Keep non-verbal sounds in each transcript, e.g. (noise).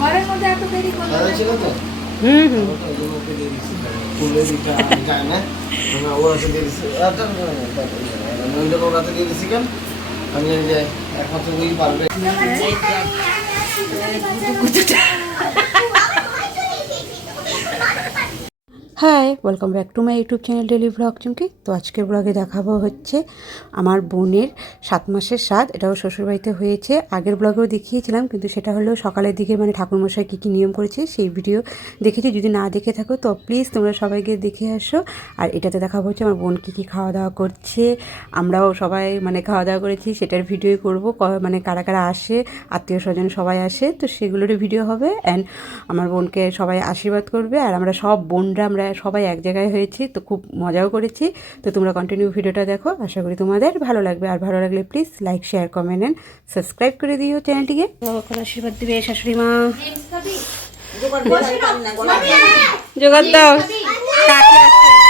ঘরের মধ্যে এত দেরি করল ছিল তো? হুম হুম। আমি যে একমাত্র ওই পারবে। (laughs) Hi welcome back to my YouTube channel daily vlog Chumki তো আজকের ব্লগে দেখাবো হচ্ছে আমার বোনের সাত মাসের স্বাদ, এটাও শ্বশুরবাড়িতে হয়েছে। আগের ব্লগেও দেখিয়েছিলাম, কিন্তু সেটা হলো সকালের দিকে মানে ঠাকুরমশাই কী কী নিয়ম করেছে সেই ভিডিও দেখেছি। যদি না দেখে থাকো তো প্লিজ তোমরা সবাই গিয়ে দেখে আসো। আর এটাতে দেখাবো হচ্ছে আমার বোন কী কী খাওয়া দাওয়া করছে। আমরাও সবাই মানে খাওয়া দাওয়া করেছি, সেটার ভিডিও করব মানে কারা কারা আসে আত্মীয় স্বজন সবাই আসে, তো সেগুলোরই ভিডিও হবে। অ্যান্ড আমার বোনকে সবাই আশীর্বাদ করবে। আর আমরা সব বোনরা আমরা সবাই এক জায়গায় হয়েছি তো খুব মজাও করেছি। তো তোমরা কন্টিনিউ ভিডিওটা দেখো আশা করি তোমাদের ভালো লাগবে। আর ভালো লাগলে please like share comment and subscribe করে দিও চ্যানেলটিকে আশীর্বাদ দিবে শাশুড়ি মা। জোগাড় দাও। কাকে আসছে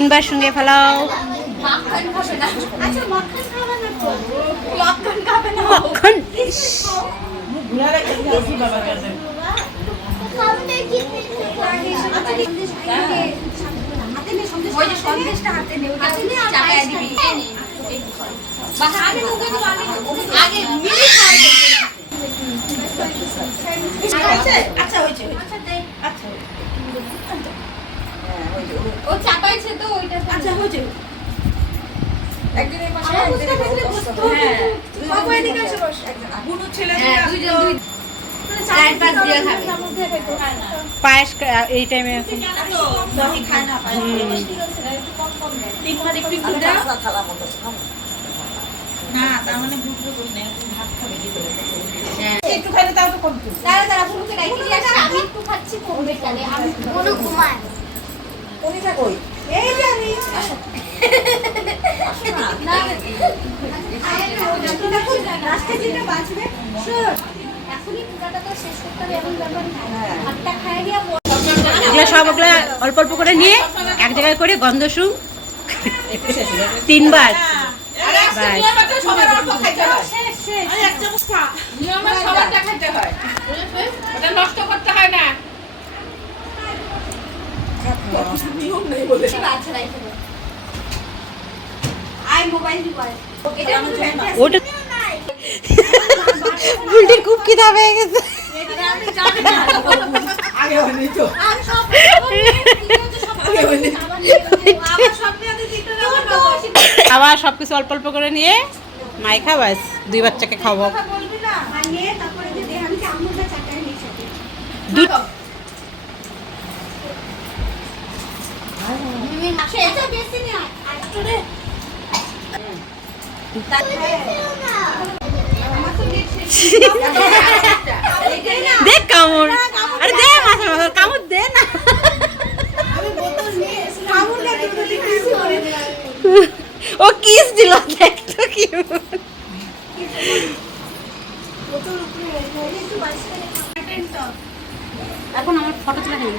তো? আগে আগে মিলি আচ্ছা হয়েছে আচ্ছা ও চাপাইছে তো ওইটা আচ্ছা হয়েছে। একদিন এই পাশে একদিন হ্যাঁ। বাবু এদিকে এসে বস। বুনু ছেলে হ্যাঁ দুইজন দুই চার পাঁচ দিয়ে খাবে। পায়েস এই টাইমে না একটু একটু তার মানে বুঝতে না ভাত খাবে কি করে? একটু খাইলে তাও তো কমতো বুনুকে রাখি আমি একটু খাচ্ছি কমবে তাহলে। আমি বুনু ঘুমায় কই? এই যে আমি দিয়া এগুলো সব ওগুলো অল্প অল্প করে নিয়ে এক জায়গায় করে গন্ধ শুং। তিনবার। হয়। নষ্ট করতে হয় না। ওটা বুলটির খুব খিদা পেয়ে গেছে। আবার স্বপ্নে আমি দিতে না আবার সব কিছু অল্প অল্প করে নিয়ে মাই খাবাস দুই বাচ্চাকে খাব কথা দেখ কামড়। আরে দে মাথা মাথা, কামড় দে না। ও কিস দিল, দেখ তো কি। এখন আমার ফটো তোলা হয়ে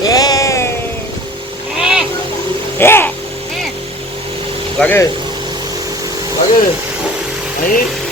예. 예. 라겔. 라겔. 아니.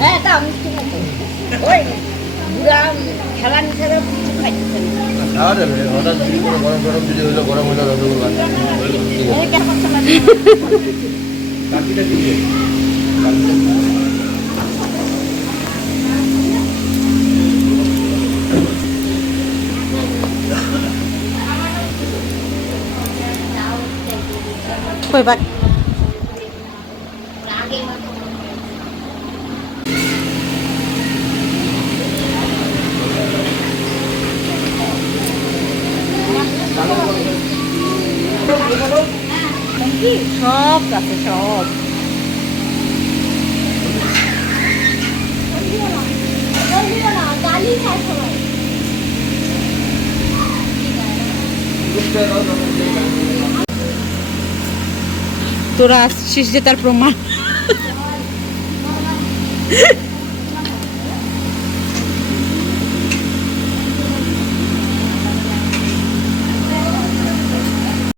হ্যাঁ তা আমি ওই খেলা নিষেধ কিছু খাইতেছে না খাওয়া যাবে হঠাৎ যদি কোনো গরম গরম যদি হইল গরম হইল রসগোল্লা ঠিক আছে এই কেন করছে না বাকিটা কি দিয়ে? কই সব আছে সব। তোরা আসছিস যে তার প্রমাণ। (laughs)